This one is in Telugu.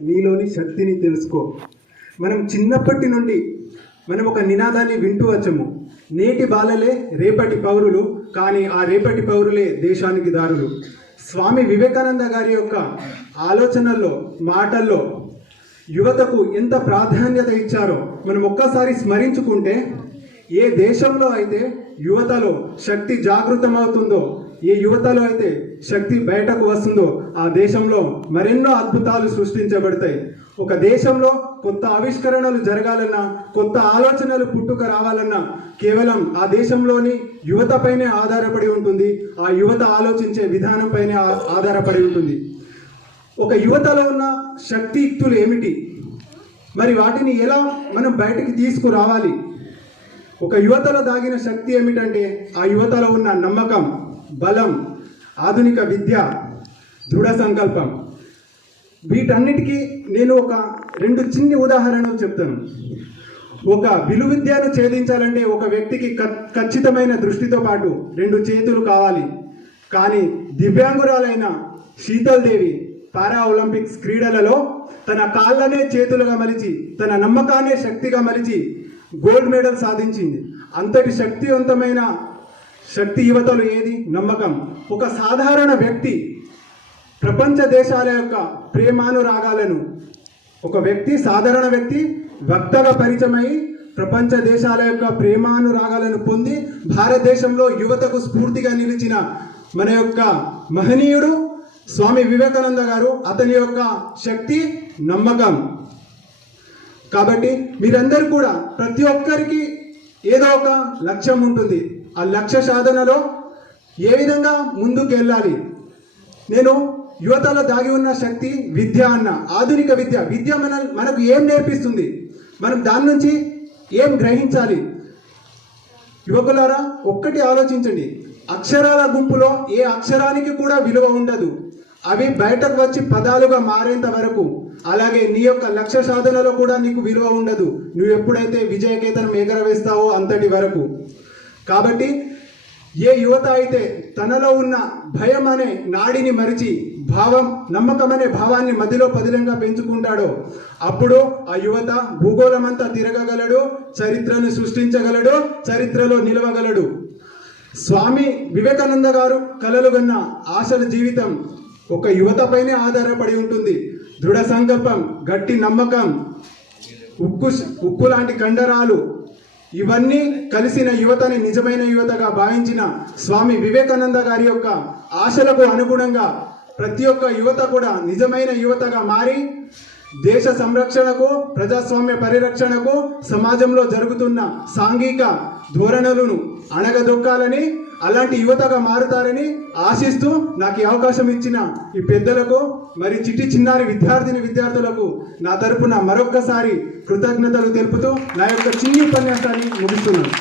నీలోని శక్తిని తెలుసుకో. మనం చిన్నప్పటి నుండి మనం ఒక నినాదాన్ని వింటూ వచ్చము. నేటి బాలలే రేపటి పౌరులు కానీ ఆ రేపటి పౌరులే దేశానికి దారులు. స్వామి వివేకానంద గారి యొక్క ఆలోచనల్లో మాటల్లో యువతకు ఎంత ప్రాధాన్యత ఇచ్చారో మనం ఒక్కసారి స్మరించుకుంటే ఏ దేశంలో అయితే యువతలో శక్తి జాగృతమవుతుందో ఏ యువతలో అయితే శక్తి బయటకు వస్తుందో ఆ దేశంలో మరెన్నో అద్భుతాలు సృష్టించబడతాయి. ఒక దేశంలో కొత్త ఆవిష్కరణలు జరగాలన్నా కొత్త ఆలోచనలు పుట్టుక రావాలన్నా కేవలం ఆ దేశంలోని యువతపైనే ఆధారపడి ఉంటుంది. ఆ యువత ఆలోచించే విధానంపైనే ఆధారపడి ఉంటుంది. ఒక యువతలో ఉన్న శక్తియుక్తులు ఏమిటి? మరి వాటిని ఎలా మనం బయటికి తీసుకురావాలి? ఒక యువతలో దాగిన శక్తి ఏమిటంటే ఆ యువతలో ఉన్న నమ్మకం. బలం ఆధునిక విద్య దృఢ సంకల్పం. వీటన్నిటికీ నేను ఒక రెండు చిన్ని ఉదాహరణలు చెప్తాను. ఒక విలువిద్యను ఛేదించాలంటే ఒక వ్యక్తికి ఖచ్చితమైన దృష్టితో పాటు రెండు చేతులు కావాలి. కానీ దివ్యాంగురాలైన శీతల్ దేవి పారా ఒలింపిక్స్ క్రీడలలో తన కాళ్ళనే చేతులుగా మలిచి తన నమ్మకాన్నే శక్తిగా మలిచి గోల్డ్ మెడల్ సాధించింది. అంతటి శక్తివంతమైన శక్తి యువతలు ఏది? నమ్మకం. ఒక సాధారణ వ్యక్తి ప్రపంచ దేశాల యొక్క ప్రేమానురాగాలను ఒక వ్యక్తి సాధారణ వ్యక్తి వక్తగా పరిచయమై ప్రపంచ దేశాల యొక్క ప్రేమానురాగాలను పొంది భారతదేశంలో యువతకు స్ఫూర్తిగా నిలిచిన మన యొక్క మహనీయుడు స్వామి వివేకానంద గారు అతని యొక్క శక్తి నమ్మకం. కాబట్టి మీరందరూ కూడా ప్రతి ఒక్కరికి ఏదో ఒక లక్ష్యం ఉంటుంది. ఆ లక్ష్య సాధనలో ఏ విధంగా ముందుకు వెళ్ళాలి? నేను యువతలో దాగి ఉన్న శక్తి విద్య అన్న ఆధునిక విద్య. విద్య మన మనకు ఏం నేర్పిస్తుంది? మనం దాని నుంచి ఏం గ్రహించాలి? యువకులారా ఒక్కటి ఆలోచించండి. అక్షరాల గుంపులో ఏ అక్షరానికి కూడా విలువ ఉండదు. అవి బయటకు వచ్చి పదాలుగా మారేంత వరకు. అలాగే నీ యొక్క లక్ష్య సాధనలో కూడా నీకు విలువ ఉండదు. నువ్వు ఎప్పుడైతే విజయకేతనం ఎగరవేస్తావో అంతటి వరకు. కాబట్టి ఏ యువత అయితే తనలో ఉన్న భయం అనే నాడిని మరిచి భావం నమ్మకం అనే భావాన్ని మదిలో పదిలంగా పెంచుకుంటాడో అప్పుడు ఆ యువత భూగోళమంతా తిరగగలడు చరిత్రను సృష్టించగలడు చరిత్రలో నిలవగలడు. స్వామి వివేకానంద గారు కలలుగన్న ఆశల జీవితం ఒక యువతపైనే ఆధారపడి ఉంటుంది. దృఢ సంకల్పం గట్టి నమ్మకం ఉక్కు ఉక్కు లాంటి కండరాలు ఇవన్నీ కలిసిన యువతని నిజమైన యువతగా భావించిన స్వామి వివేకానంద గారి యొక్క ఆశలకు అనుగుణంగా ప్రతి ఒక్క యువత కూడా నిజమైన యువతగా మారి దేశ సంరక్షణకు ప్రజాస్వామ్య పరిరక్షణకు సమాజంలో జరుగుతున్న సాంఘిక ధోరణులను అణగదొక్కాలని అలాంటి యువతగా మారుతారని ఆశిస్తూ నాకు ఈ అవకాశం ఇచ్చిన ఈ పెద్దలకు మరి చిట్టి చిన్నారి విద్యార్థిని విద్యార్థులకు నా తరపున మరొక్కసారి కృతజ్ఞతలు తెలుపుతూ నా యొక్క చిన్ని ఉపన్యాసాన్ని ముగిస్తున్నాను.